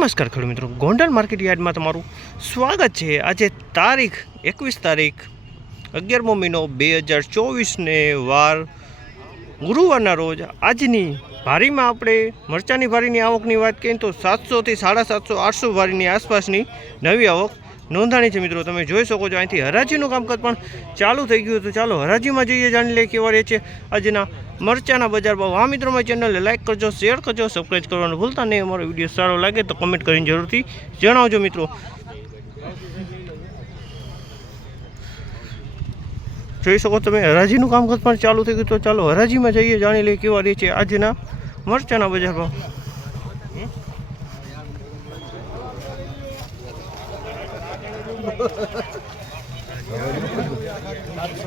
નમસ્કાર ખેડૂત મિત્રો. ગોંડલ માર્કેટ યાર્ડમાં તમારું સ્વાગત છે. આજે તારીખ એકવીસ તારીખ અગિયારમો મહિનો બે હજાર ચોવીસને વાર ગુરુવારના રોજ આજની ભારીમાં આપણે મરચાંની ભારીની આવકની વાત કરીએ તો સાતસોથી સાડા સાતસો, આઠસો ભારીની આસપાસની નવી આવક નોંધાણી છે મિત્રો, તમે જોઈ શકો છો, અહીંથી હરાજીનું કામકાજ પણ ચાલુ થઈ ગયું તો ચાલો, હરાજીમાં જઈએ, જાણી લઈએ કેવા રહે છે. આજના મરચાના બજાર ભાવ. આ મિત્રો, મારી ચેનલને લાઈક કરજો શેર કરજો સબસ્ક્રાઈબ કરવાનું ભૂલતા નહીં. અમારો વીડિયો સારો લાગે તો કમેન્ટ કરીને જરૂરથી જણાવજો મિત્રો. જોઈ શકો તમે, હરાજીનું કામકાજ પણ ચાલુ થઈ ગયું તો ચાલો, હરાજીમાં જઈએ, જાણી લઈએ કેવા રહે છે. આજના મરચાના બજાર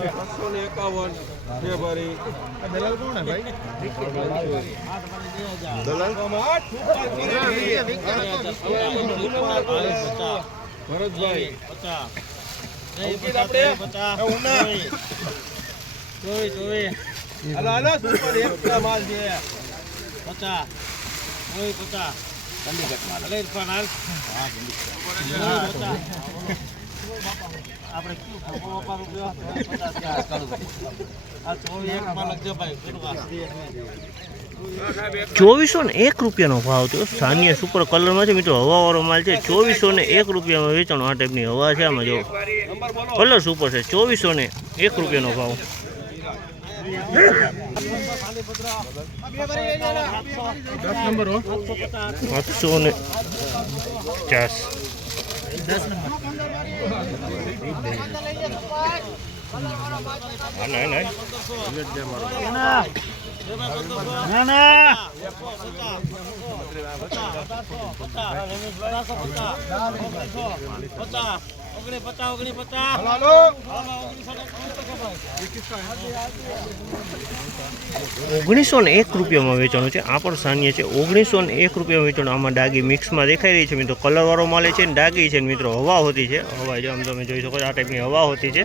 સાતસો ને એકાવન ભરી દલાલ કોણ? ભાઈ દલાલ ભરતભાઈ હાલો હાલો એક ચોવીસો ને એક રૂપિયાનો ભાવ થયો. સ્થાનિય સુપર કલરમાં છે મિત્રો હવાવાળો માલ છે. ચોવીસો ને એક રૂપિયામાં વેચાણો આ ટાઈપની હવા છે. આમાં જો કલર સુપર છે. ચોવીસો ને એક રૂપિયાનો ભાવ. સાતસો ને પચાસ હાલો ઓગણીસો ને એક રૂપિયામાં વેચાણું છે. આ પણ સાનિયા છે. ઓગણીસો ને એક રૂપિયામાં વેચાણું. આમાં ડાગી મિક્સમાં દેખાઈ રહી છે મિત્રો. કલરવાળો મળે છે ને ડાગી છે ને મિત્રો. હવા હોતી છે. હવા જો આમ તમે જોઈ શકો છો આ ટાઈપની હવા હોતી છે.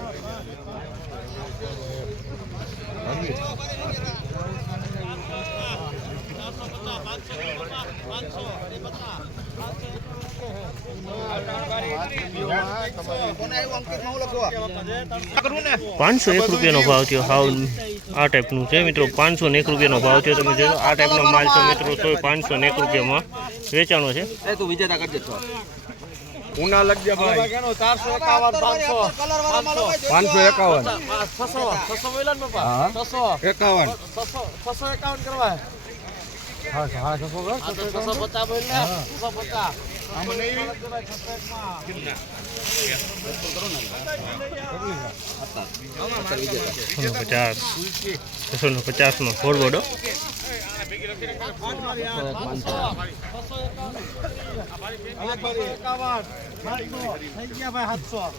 પાંચસો એક રૂપિયાનો ભાવ થયો. હાવ આ ટાઈપનું છે મિત્રો. પાંચસો ને એક રૂપિયાનો ભાવ થયો. તમે જોયો આ ટાઈપનો માલ છે મિત્રો. તો પાંચસો ને એક રૂપિયામાં વેચાણો છે. પાંચસો. પાંચસો એકાવન. એકાવન. એકાવન કરવા. હા હા છસો આ તો છસો પચાસ છસો ને. પચાસનો ફોરવર્ડ એકાવન થઈ ગયા ભાઈ સાતસો હા.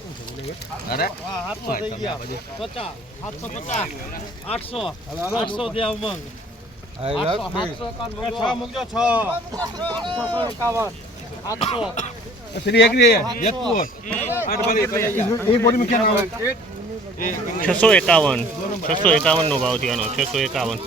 સાતસો થઈ ગયા. પચાસ સાતસો પચાસ. આઠસો આઠસો દે ઉમંગ છસો એકાવન છસો એકાવન નો ભાવ ત્યાંનો છસો એકાવન.